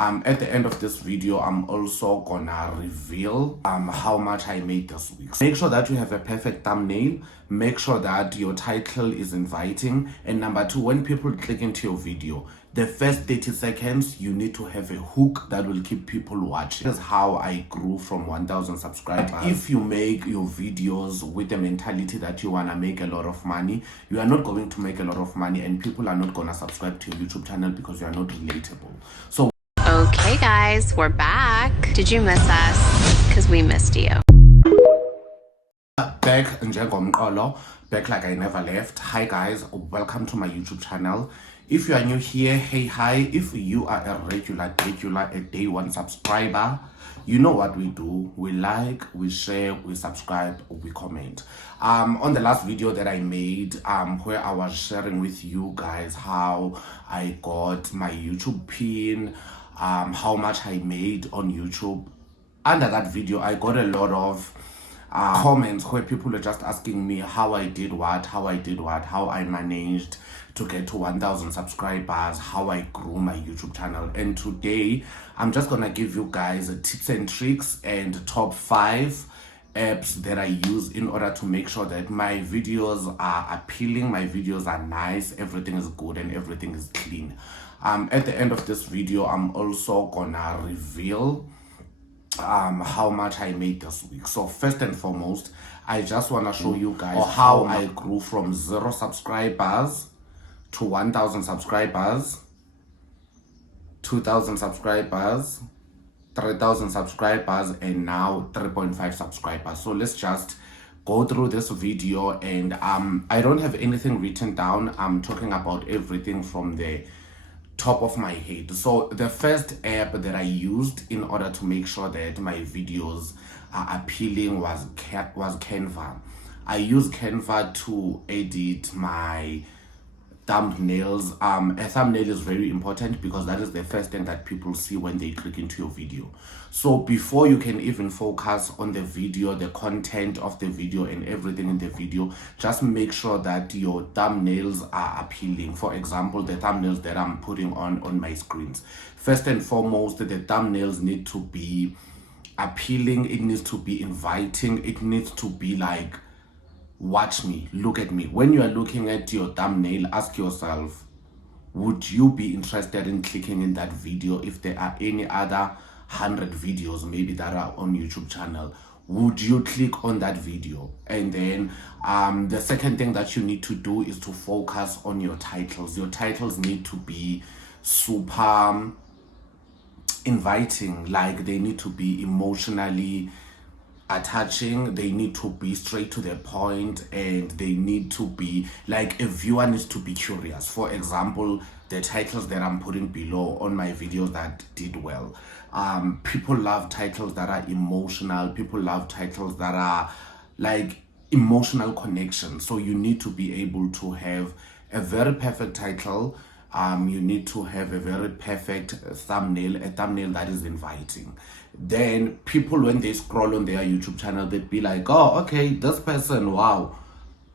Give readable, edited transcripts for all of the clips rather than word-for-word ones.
At the end of this video, I'm also gonna reveal how much I made this week. Make sure that you have a perfect thumbnail. Make sure that your title is inviting. And number two, when people click into your video, the first 30 seconds, you need to have a hook that will keep people watching. This is how I grew from 1,000 subscribers. If you make your videos with the mentality that you wanna make a lot of money, you are not going to make a lot of money, and people are not gonna subscribe to your YouTube channel because you are not relatable. So okay guys, we're back. Did you miss us? Because we missed you. Back like I never left. Hi guys, welcome to my YouTube channel. If you are new here, hey hi. If you are a regular, a day one subscriber, you know what we do. We like, we share, we subscribe, we comment. On the last video that I made, where I was sharing with you guys how I got my YouTube pin, how much I made on YouTube. Under that video, I got a lot of comments where people are just asking me how I did what, how I managed to get to 1,000 subscribers, how I grew my YouTube channel. And today, I'm just gonna give you guys tips and tricks and top 5 apps that I use in order to make sure that my videos are appealing, my videos are nice, everything is good and everything is clean. At the end of this video, I'm also gonna reveal how much I made this week. So first and foremost, I just want to show you guys how I grew from 0 subscribers to 1,000 subscribers, 2,000 subscribers, 3,000 subscribers, and now 3.5 subscribers. So let's just go through this video. And I don't have anything written down. I'm talking about everything from the top of my head. So the first app that I used in order to make sure that my videos are appealing was Canva. I use Canva to edit my thumbnails. A thumbnail is very important because that is the first thing that people see when they click into your video. So before you can even focus on the video, the content of the video and everything in the video, just make sure that your thumbnails are appealing. For example, the thumbnails that I'm putting on my screens. First and foremost, the thumbnails need to be appealing, it needs to be inviting, it needs to be like, watch me, look at me. When you are looking at your thumbnail, ask yourself, would you be interested in clicking in that video? If there are any other 100 videos maybe that are on YouTube channel, would you click on that video? And then the second thing that you need to do is to focus on your titles. Your titles need to be super inviting, like they need to be emotionally attaching, they need to be straight to the point, and they need to be like, a viewer needs to be curious. For example, the titles that I'm putting below on my videos that did well, people love titles that are emotional, people love titles that are like emotional connection. So you need to be able to have a very perfect title. You need to have a very perfect thumbnail, a thumbnail that is inviting. Then people, when they scroll on their YouTube channel, they'd be like, oh, okay, this person, wow,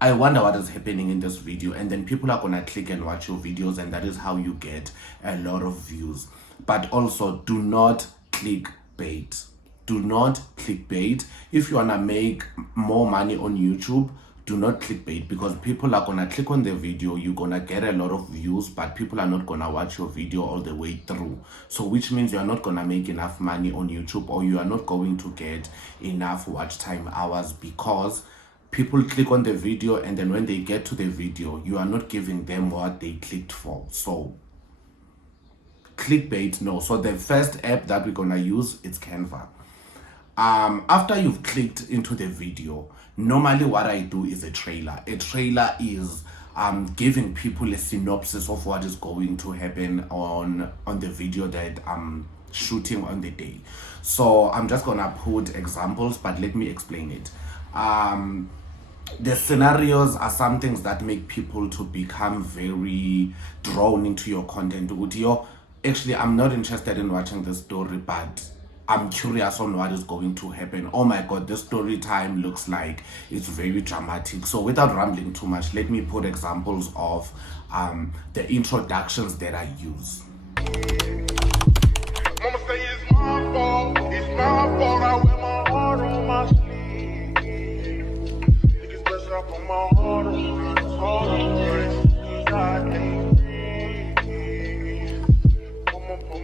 I wonder what is happening in this video. And then people are gonna click and watch your videos, and that is how you get a lot of views. But also, do not clickbait. Do not clickbait. If you wanna make more money on YouTube, do not clickbait, because people are gonna click on the video, you're gonna get a lot of views, but people are not gonna watch your video all the way through. So which means you are not gonna make enough money on YouTube, or you are not going to get enough watch time hours, because people click on the video, and then when they get to the video, you are not giving them what they clicked for. So clickbait, no. So the first app that we're gonna use is Canva. After you've clicked into the video, normally what I do is a trailer. A trailer is giving people a synopsis of what is going to happen on the video that I'm shooting on the day. So I'm just gonna put examples, but let me explain it. The scenarios are some things that make people to become very drawn into your content. Actually, I'm not interested in watching the story, but I'm curious on what is going to happen. Oh my god, this story time looks like it's very dramatic. So without rambling too much, let me put examples of the introductions that I use.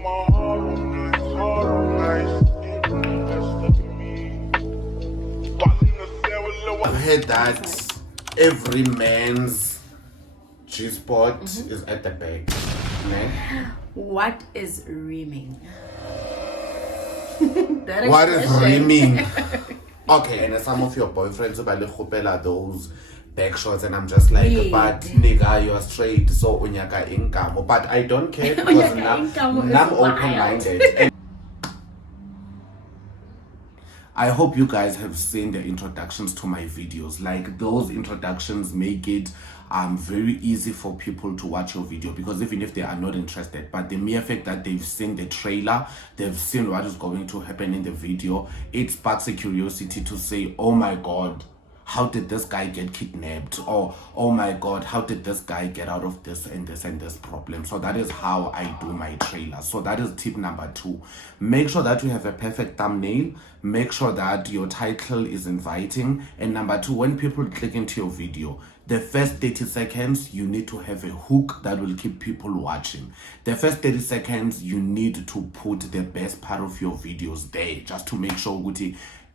I've heard that every man's G-spot is at the back. Ne? What is reaming? What is reaming? Okay, and some of your boyfriends are those back shots, and I'm just like, but nigga, you're straight, so unyaka income. But I don't care because I'm open-minded. I hope you guys have seen the introductions to my videos. Like, those introductions make it very easy for people to watch your video, because even if they are not interested, but the mere fact that they've seen the trailer, they've seen what is going to happen in the video, it sparks a curiosity to say, oh my god, how did this guy get kidnapped? Or, oh my god, how did this guy get out of this and this and this problem? So that is how I do my trailer. So that is tip number 2. Make sure that you have a perfect thumbnail. Make sure that your title is inviting. And number 2, when people click into your video, the first 30 seconds, you need to have a hook that will keep people watching. The first 30 seconds, you need to put the best part of your videos there, just to make sure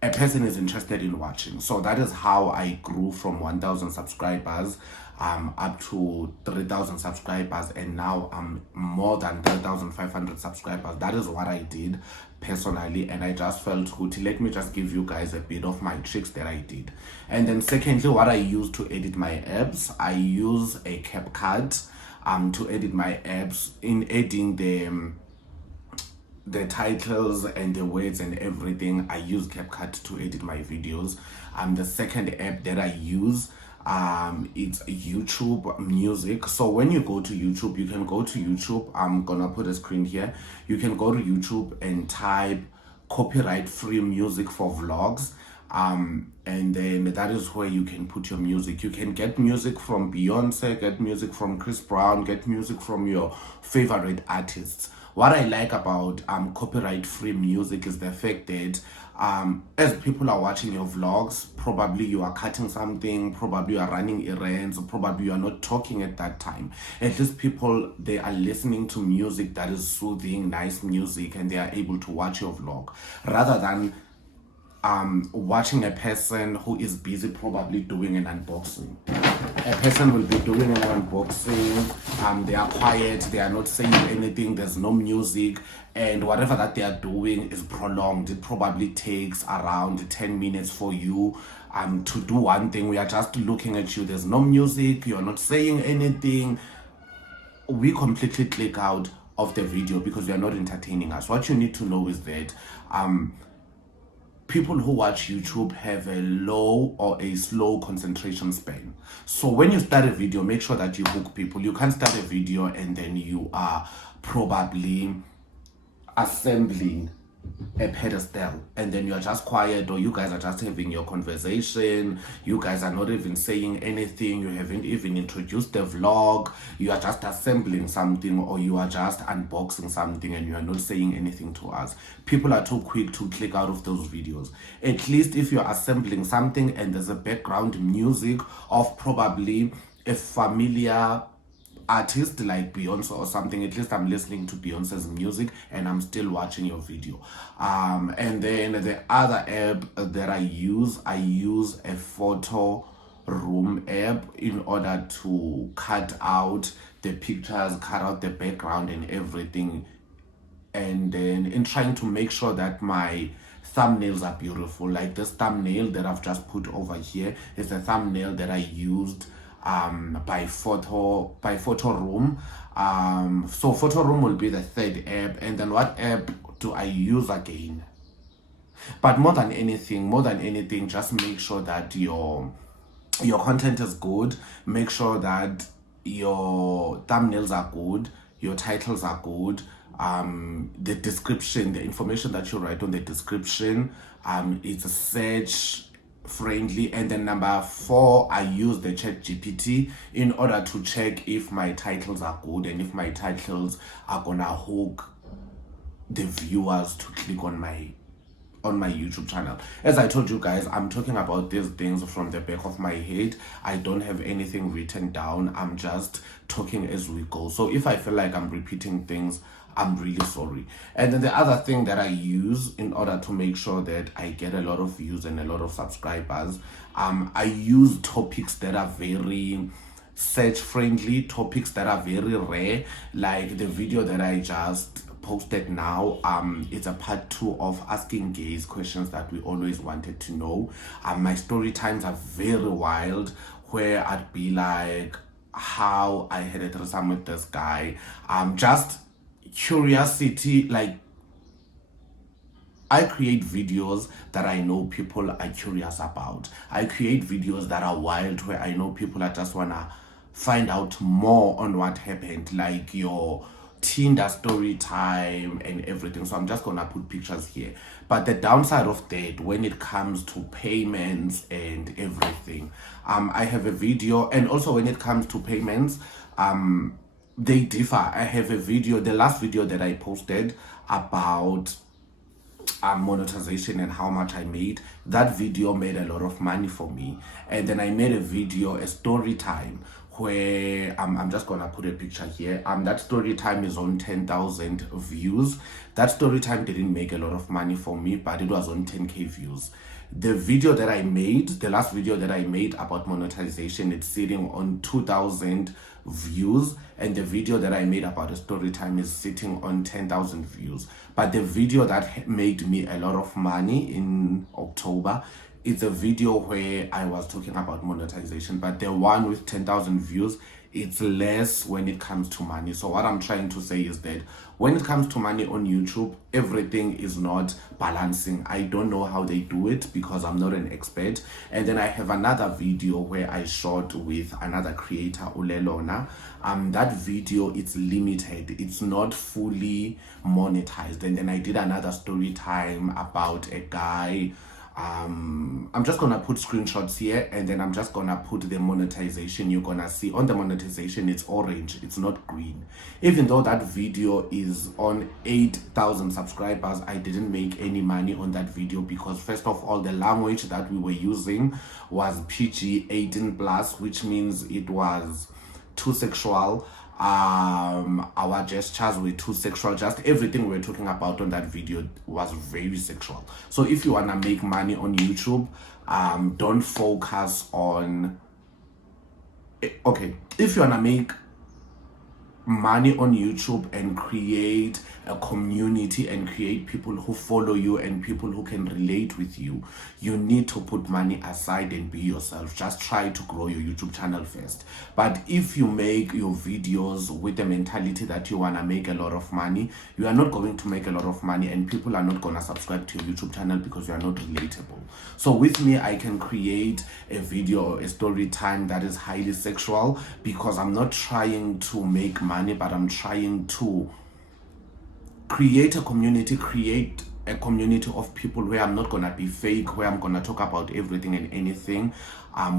a person is interested in watching. So that is how I grew from 1,000 subscribers up to 3,000 subscribers, and now I'm more than 3,500 subscribers. That is what I did personally, and I just felt good. Let me just give you guys a bit of my tricks that I did. And then secondly, what I use to edit my apps, I use a CapCut to edit my apps. In editing the titles and the words and everything, I use CapCut to edit my videos. The second app that I use, it's YouTube Music. So when you go to YouTube, you can go to YouTube. I'm gonna put a screen here. You can go to YouTube and type copyright free music for vlogs. And then that is where you can put your music. You can get music from Beyonce, get music from Chris Brown, get music from your favorite artists. What I like about copyright free music is the fact that as people are watching your vlogs, probably you are cutting something, probably you are running errands, probably you are not talking at that time. At least people, they are listening to music that is soothing, nice music, and they are able to watch your vlog, rather than watching a person who is busy probably doing an unboxing. A person will be doing an unboxing, they are quiet, they are not saying anything, there's no music, and whatever that they are doing is prolonged. It probably takes around 10 minutes for you to do one thing. We are just looking at you, there's no music, you're not saying anything. We completely click out of the video because you are not entertaining us. What you need to know is that people who watch YouTube have a low or a slow concentration span. So when you start a video, make sure that you hook people. You can't start a video and then you are probably assembling a pedestal and then you are just quiet, or you guys are just having your conversation, you guys are not even saying anything, you haven't even introduced the vlog, you are just assembling something, or you are just unboxing something and you are not saying anything to us. People are too quick to click out of those videos. At least if you're assembling something and there's a background music of probably a familiar artist like Beyonce or something, at least I'm listening to Beyonce's music and I'm still watching your video. And then the other app that I use a photo room app in order to cut out the pictures, cut out the background and everything, and then in trying to make sure that my thumbnails are beautiful. Like this thumbnail that I've just put over here is a thumbnail that I used by photo room. So photo room will be the third app, and then what app do I use again? But more than anything, just make sure that your content is good. Make sure that your thumbnails are good, your titles are good, the description, the information that you write on the description, it's search friendly. And then number 4, I use the ChatGPT in order to check if my titles are good and if my titles are gonna hook the viewers to click on my YouTube channel. As I told you guys, I'm talking about these things from the back of my head. I don't have anything written down. I'm just talking as we go. So if I feel like I'm repeating things, I'm really sorry. And then the other thing that I use in order to make sure that I get a lot of views and a lot of subscribers, I use topics that are very search friendly, topics that are very rare, like the video that I just posted now. It's a part 2 of asking gays questions that we always wanted to know. My story times are very wild, where I'd be like, how I had a threesome with this guy, just curiosity. Like, I create videos that I know people are curious about. I create videos that are wild, where I know people are just wanna find out more on what happened, like your Tinder story time and everything. So I'm just gonna put pictures here. But the downside of that, when it comes to payments and everything, I have a video. And also when it comes to payments, they differ. I have a video, the last video that I posted about monetization and how much I made. That video made a lot of money for me. And then I made a video, a story time, where I'm just gonna put a picture here. That story time is on 10,000 views. That story time didn't make a lot of money for me, but it was on 10k views. The video that I made, the last video that I made about monetization, it's sitting on 2,000 views, and the video that I made about the story time is sitting on 10,000 views. But the video that made me a lot of money in October, it's a video where I was talking about monetization. But the one with 10,000 views, it's less when it comes to money. So what I'm trying to say is that when it comes to money on YouTube, everything is not balancing. I don't know how they do it because I'm not an expert. And then I have another video where I shot with another creator, Ulelona. That video, it's limited, it's not fully monetized. And then I did another story time about a guy. I'm just gonna put screenshots here, and then I'm just gonna put the monetization. You're gonna see on the monetization, it's orange, it's not green. Even though that video is on 8,000 subscribers, I didn't make any money on that video because, first of all, the language that we were using was PG 18 plus, which means it was too sexual. Our gestures were too sexual. Just everything we were talking about on that video was very sexual. So if you want to make money on YouTube, don't focus on okay, if you want to make money on YouTube and create a community and create people who follow you and people who can relate with you, you need to put money aside and be yourself. Just try to grow your YouTube channel first. But if you make your videos with the mentality that you want to make a lot of money, you are not going to make a lot of money, and people are not going to subscribe to your YouTube channel because you are not relatable. So with me, I can create a video or a story time that is highly sexual because I'm not trying to make money, but I'm trying to create a community of people where I'm not gonna be fake, where I'm gonna talk about everything and anything,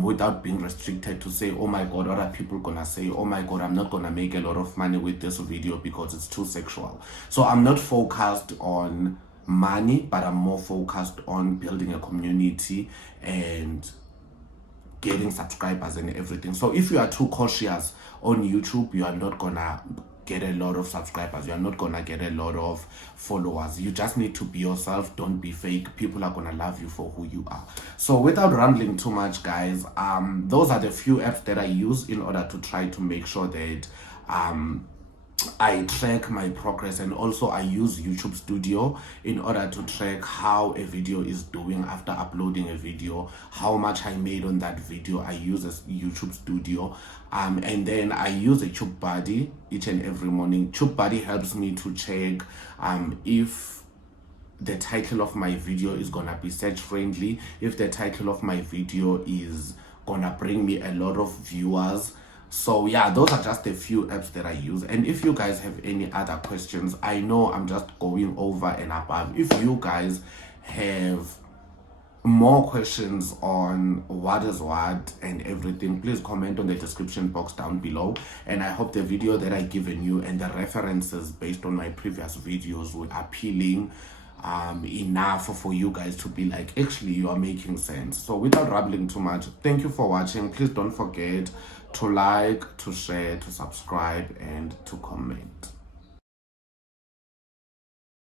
without being restricted to say, oh my god, what are people gonna say? Oh my god, I'm not gonna make a lot of money with this video because it's too sexual. So I'm not focused on money, but I'm more focused on building a community and getting subscribers and everything. So if you are too cautious on YouTube, you are not gonna get a lot of subscribers, you are not gonna get a lot of followers. You just need to be yourself, don't be fake. People are gonna love you for who you are. So without rambling too much, guys, those are the few apps that I use in order to try to make sure that I track my progress. And also I use YouTube Studio in order to track how a video is doing after uploading a video, how much I made on that video. I use a YouTube Studio, and then I use a TubeBuddy each and every morning. TubeBuddy helps me to check if the title of my video is gonna be search friendly, if the title of my video is gonna bring me a lot of viewers. So yeah, those are just a few apps that I use. And if you guys have any other questions, I know I'm just going over and above. If you guys have more questions on what is what and everything, please comment on the description box down below. And I hope the video that I given you and the references based on my previous videos were appealing enough for you guys to be like, actually you are making sense. So without rambling too much, thank you for watching. Please don't forget to like, to share, to subscribe, and to comment.